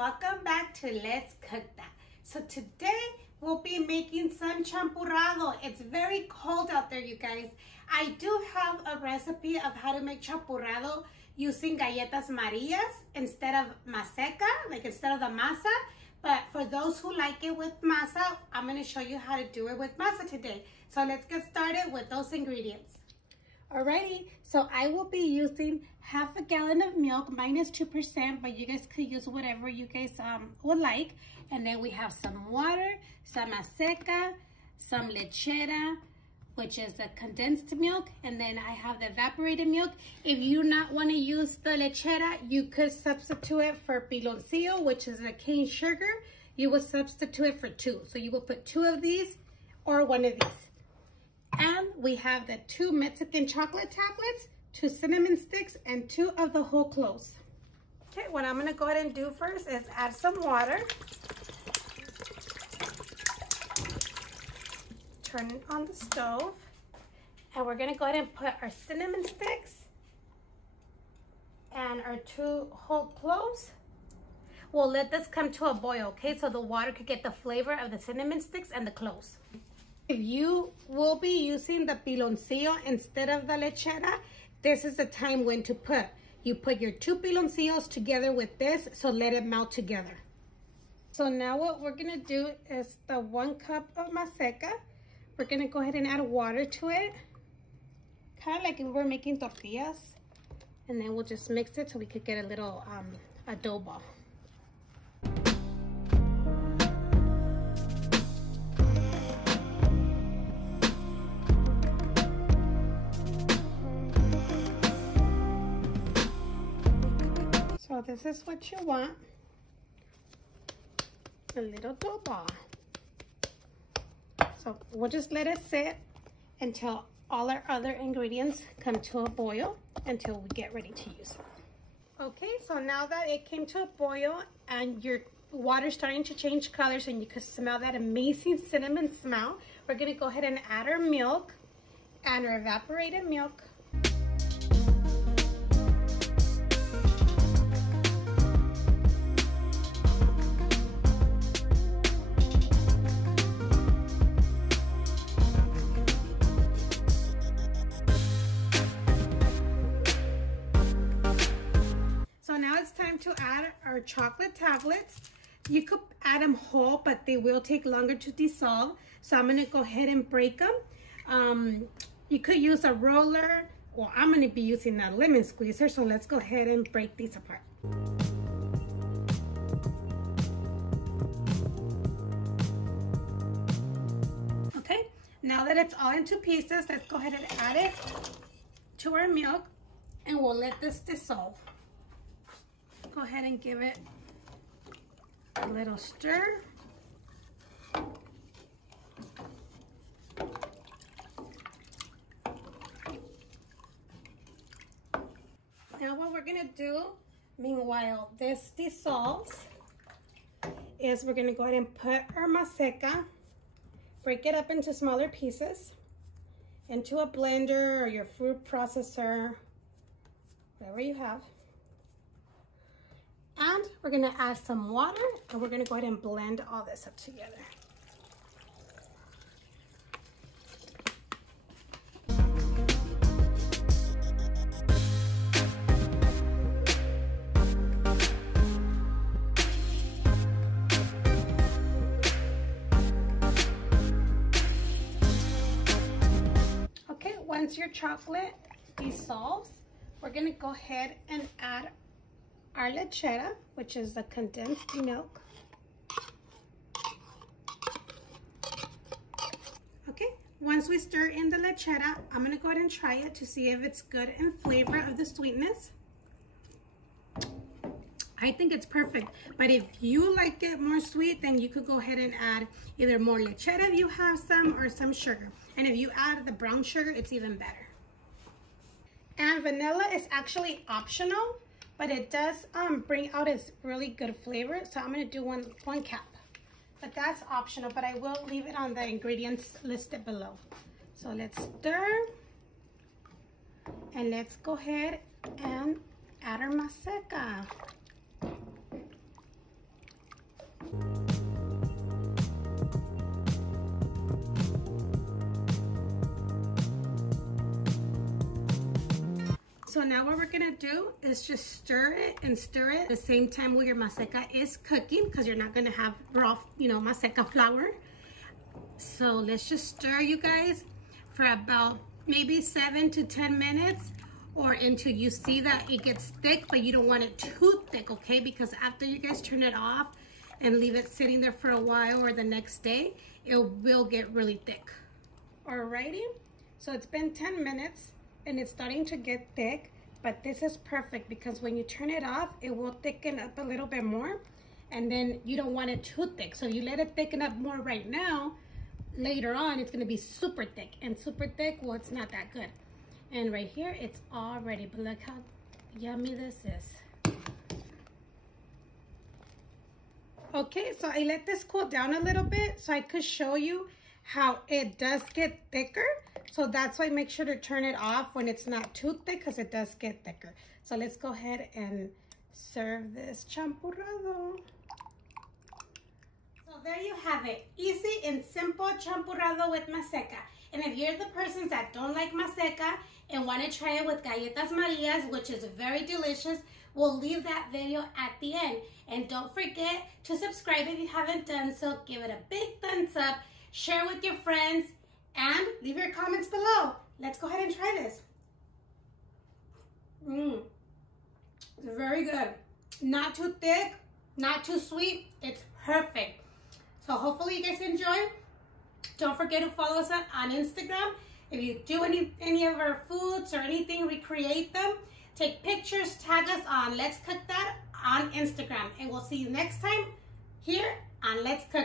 welcome back to Let's Cook That. So today we'll be making some champurrado. It's very cold out there, you guys. I do have a recipe of how to make champurrado using galletas marías instead of maseca, like instead of the masa. But for those who like it with masa, I'm going to show you how to do it with masa today. So let's get started with those ingredients. Alrighty, so I will be using half a gallon of milk, minus 2%, but you guys could use whatever you guys would like. And then we have some water, some maseca, some lechera, which is a condensed milk, and then I have the evaporated milk. If you not want to use the lechera, you could substitute it for piloncillo, which is a cane sugar. You will substitute it for 2. So you will put 2 of these or 1 of these. And we have the 2 Mexican chocolate tablets, 2 cinnamon sticks, and 2 of the whole cloves. Okay, what I'm gonna go ahead and do first is add some water. Turn it on the stove. And we're gonna go ahead and put our cinnamon sticks and our 2 whole cloves. We'll let this come to a boil, okay? So the water could get the flavor of the cinnamon sticks and the cloves. If you will be using the piloncillo instead of the lechera, this is the time when to put. You put your 2 piloncillos together with this, so let it melt together. So now what we're gonna do is the 1 cup of maseca. We're gonna go ahead and add water to it, kind of like if we're making tortillas. And then we'll just mix it so we could get a little adobo. So this is what you want, a little dough ball. So we'll just let it sit until all our other ingredients come to a boil until we get ready to use it. Okay, so now that it came to a boil and your water's starting to change colors and you can smell that amazing cinnamon smell, we're gonna go ahead and add our milk and our evaporated milk. So now it's time to add our chocolate tablets. You could add them whole, but they will take longer to dissolve. So I'm gonna go ahead and break them. You could use a roller, or I'm gonna be using a lemon squeezer. So let's go ahead and break these apart. Okay, now that it's all into pieces, let's go ahead and add it to our milk and we'll let this dissolve. Go ahead and give it a little stir. Now what we're gonna do, meanwhile this dissolves, is we're gonna go ahead and put our maseca, break it up into smaller pieces, into a blender or your food processor, whatever you have. And we're gonna add some water and we're gonna go ahead and blend all this up together. Okay, once your chocolate dissolves, we're gonna go ahead and add our lechera, which is the condensed milk. Okay, once we stir in the lechera, I'm gonna go ahead and try it to see if it's good in flavor of the sweetness. I think it's perfect, but if you like it more sweet, then you could go ahead and add either more lechera if you have some, or some sugar. And if you add the brown sugar, it's even better. And vanilla is actually optional, but it does bring out its really good flavor. So I'm gonna do one cap, but that's optional, but I will leave it on the ingredients listed below. So let's stir, and let's go ahead and add our maseca. So now what we're gonna do is just stir it and stir it at the same time while your maseca is cooking, because you're not gonna have raw, maseca flour. So let's just stir, you guys, for about maybe 7 to 10 minutes, or until you see that it gets thick, but you don't want it too thick, okay? Because after you guys turn it off and leave it sitting there for a while or the next day, it will get really thick. Alrighty, so it's been 10 minutes and it's starting to get thick, but this is perfect because when you turn it off, it will thicken up a little bit more, and then you don't want it too thick. So if you let it thicken up more right now, later on it's gonna be super thick, and super thick, well, it's not that good. And right here, it's all ready, but look how yummy this is. Okay, so I let this cool down a little bit so I could show you how it does get thicker. So that's why make sure to turn it off when it's not too thick, because it does get thicker. So let's go ahead and serve this champurrado. So there you have it. Easy and simple champurrado with maseca. And if you're the persons that don't like maseca and want to try it with galletas Marias, which is very delicious, we'll leave that video at the end. And don't forget to subscribe if you haven't done so. Give it a big thumbs up, share with your friends, and leave your comments below. Let's go ahead and try this. It's very good. Not too thick, not too sweet. It's perfect. So hopefully you guys enjoy. Don't forget to follow us on Instagram. If you do any of our foods or anything, recreate them, take pictures, tag us on Let's Cook That on Instagram. And we'll see you next time here on Let's Cook.